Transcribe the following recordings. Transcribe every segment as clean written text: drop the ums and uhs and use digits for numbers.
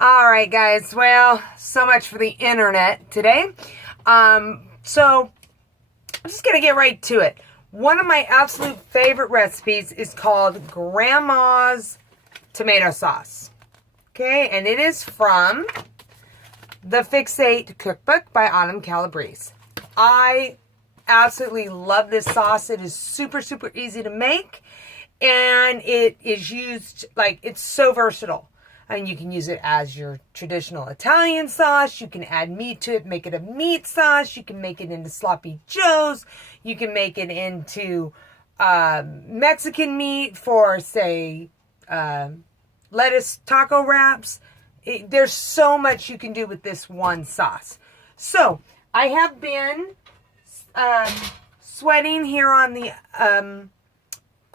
All right, guys. Well, so much for the internet today. So I'm just going to get right to it. One of my absolute favorite recipes is called Grandma's tomato sauce. Okay, and it is from the Fixate cookbook by Autumn Calabrese. I absolutely love this sauce. It is super, super easy to make, and it is used, it's so versatile. I mean, you can use it as your traditional Italian sauce. You can add meat to it, make it a meat sauce. You can make it into sloppy joes. You can make it into Mexican meat for, say, lettuce taco wraps. There's so much you can do with this one sauce. So I have been sweating here on the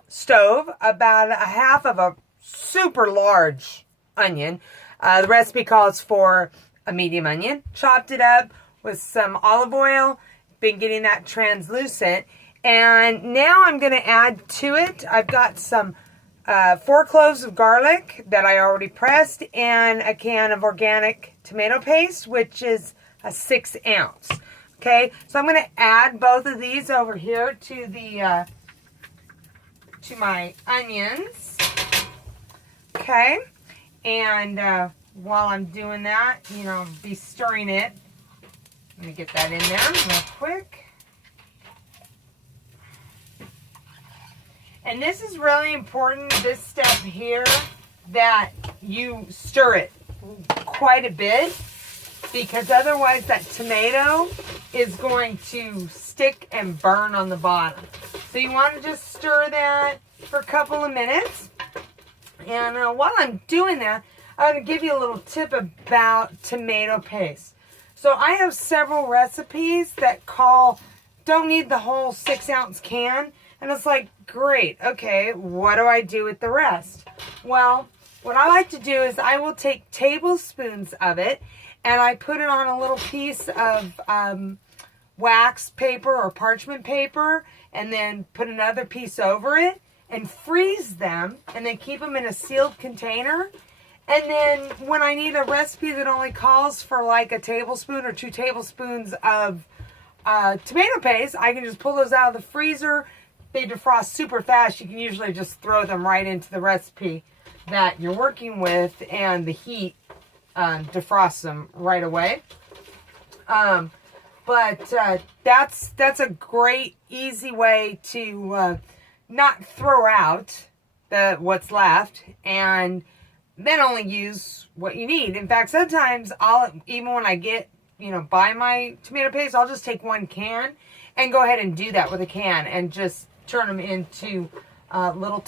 stove about a half of a super large onion. The recipe calls for a medium onion. Chopped it up with some olive oil. Been getting that translucent. And now I'm going to add to it, I've got some 4 cloves of garlic that I already pressed, and a can of organic tomato paste, which is a 6 ounce. Okay, so I'm going to add both of these over here to the to my onions. Okay, and while I'm doing that, be stirring it. Let me get that in there real quick. And this is really important, this step here, that you stir it quite a bit, because otherwise that tomato is going to stick and burn on the bottom. So you want to just stir that for a couple of minutes. And while I'm doing that, I'm going to give you a little tip about tomato paste. So I have several recipes that don't need the whole 6 ounce can. And it's like, great, okay, what do I do with the rest? Well, what I like to do is I will take tablespoons of it and I put it on a little piece of wax paper or parchment paper, and then put another piece over it and freeze them, and then keep them in a sealed container. And then when I need a recipe that only calls for like a tablespoon or 2 tablespoons of tomato paste, I can just pull those out of the freezer. They defrost super fast. You can usually just throw them right into the recipe that you're working with, and the heat defrosts them right away. But that's a great, easy way to not throw out what's left, and then only use what you need. In fact, sometimes even when I get, buy my tomato paste, I'll just take 1 can and go ahead and do that with a can and just turn them into little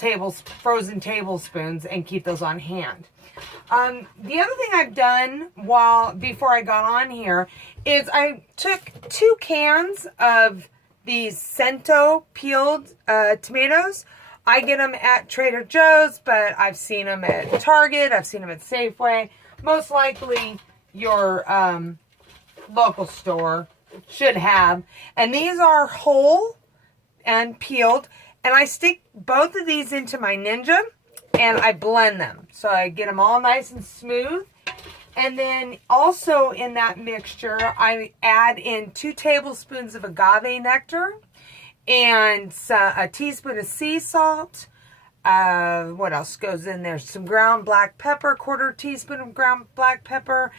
frozen tablespoons and keep those on hand. The other thing I've done before I got on here is I took 2 cans of these Cento peeled tomatoes. I get them at Trader Joe's, but I've seen them at Target. I've seen them at Safeway. Most likely your local store should have. And these are whole and peeled, and I stick both of these into my Ninja and I blend them so I get them all nice and smooth. And then also in that mixture I add in 2 tablespoons of agave nectar and a teaspoon of sea salt. What else goes in there? Some ground black pepper, 1/4 teaspoon of ground black pepper,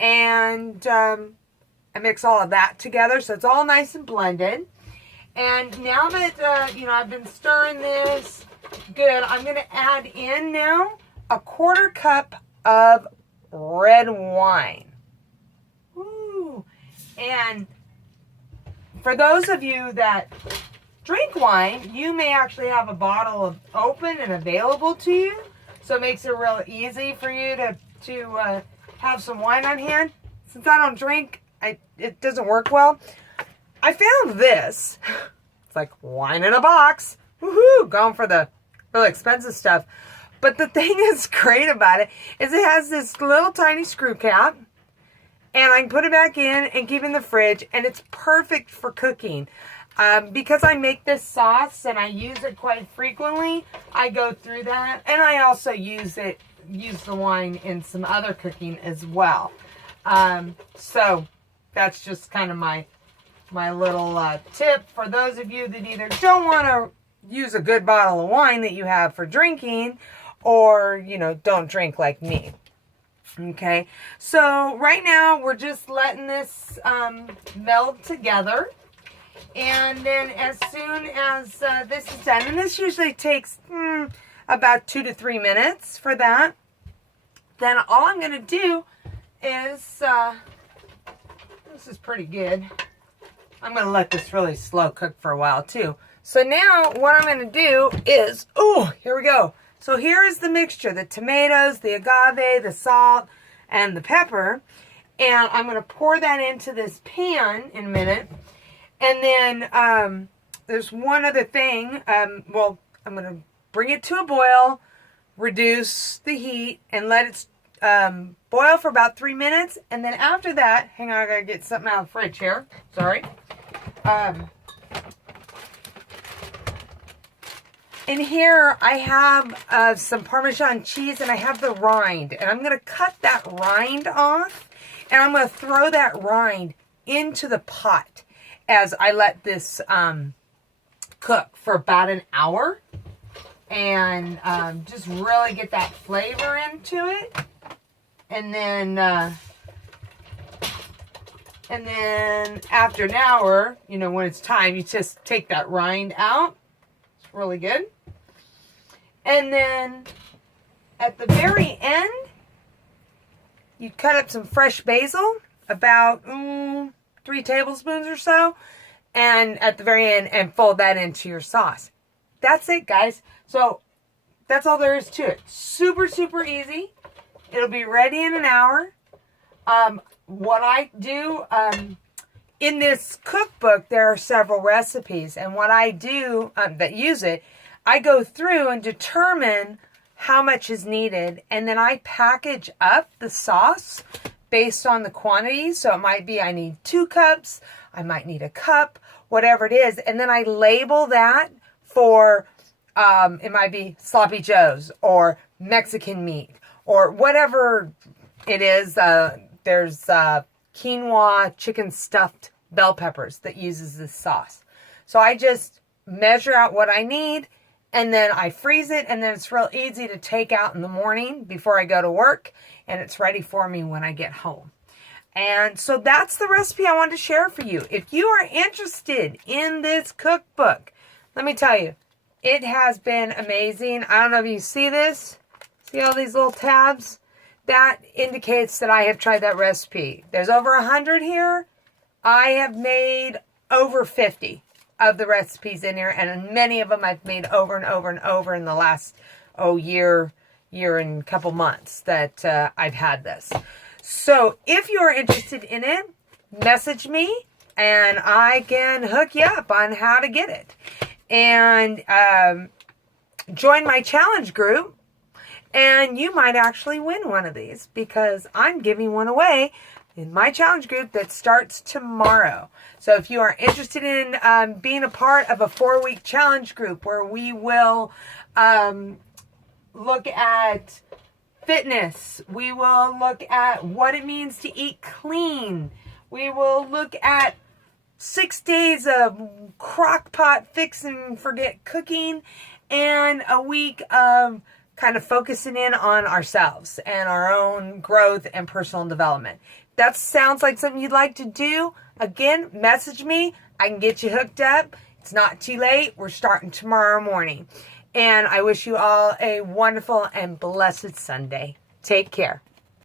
and I mix all of that together so it's all nice and blended. And now that, I've been stirring this good, I'm going to add in now a 1/4 cup of red wine. Ooh. And for those of you that drink wine, you may actually have a bottle open and available to you. So it makes it real easy for you to have some wine on hand. Since I don't drink, it doesn't work well. I found this. It's like wine in a box. Woohoo! Going for the really expensive stuff. But the thing that's great about it is it has this little tiny screw cap. And I can put it back in and keep it in the fridge. And it's perfect for cooking. Because I make this sauce and I use it quite frequently, I go through that. And I also use it use the wine in some other cooking as well. So that's just kind of my little tip for those of you that either don't want to use a good bottle of wine that you have for drinking, or, you know, don't drink like me. Okay, so right now we're just letting this meld together. And then as soon as this is done, and this usually takes about 2 to 3 minutes for that, then all I'm going to do is, this is pretty good. I'm going to let this really slow cook for a while too. So now what I'm going to do is, oh, here we go. So here is the mixture, the tomatoes, the agave, the salt, and the pepper. And I'm going to pour that into this pan in a minute. And then there's one other thing. Well, I'm going to bring it to a boil, reduce the heat, and let it boil for about 3 minutes. And then after that, hang on, I got to get something out of the fridge here. Sorry. In here, I have some Parmesan cheese, and I have the rind. And I'm going to cut that rind off, and I'm going to throw that rind into the pot as I let this cook for about an hour. And just really get that flavor into it. And then after an hour, you know, when it's time, you just take that rind out. It's really good. And then at the very end, you cut up some fresh basil, about 3 tablespoons or so, and at the very end, and fold that into your sauce. That's it, guys. So that's all there is to it. Super, super easy. It'll be ready in an hour. What I do, in this cookbook, there are several recipes, and what I do that use it, I go through and determine how much is needed, and then I package up the sauce based on the quantity. So it might be I need 2 cups, I might need a cup, whatever it is, and then I label that for, it might be Sloppy Joe's or Mexican meat or whatever it is. There's quinoa chicken stuffed bell peppers that uses this sauce. So I just measure out what I need, and then I freeze it, and then it's real easy to take out in the morning before I go to work, and it's ready for me when I get home. And so that's the recipe I wanted to share for you. If you are interested in this cookbook, let me tell you, it has been amazing. I don't know if you see this. See all these little tabs? That indicates that I have tried that recipe. There's over 100 here. I have made over 50 of the recipes in here, and many of them I've made over and over and over in the last year and a couple months that I've had this. So if you are interested in it, message me and I can hook you up on how to get it. And join my challenge group, and you might actually win one of these, because I'm giving one away in my challenge group that starts tomorrow. So if you are interested in being a part of a 4-week challenge group where we will look at fitness, we will look at what it means to eat clean, we will look at 6 days of crock pot fix and forget cooking, and a week of kind of focusing in on ourselves and our own growth and personal development. That sounds like something you'd like to do. Again, message me. I can get you hooked up. It's not too late. We're starting tomorrow morning. And I wish you all a wonderful and blessed Sunday. Take care.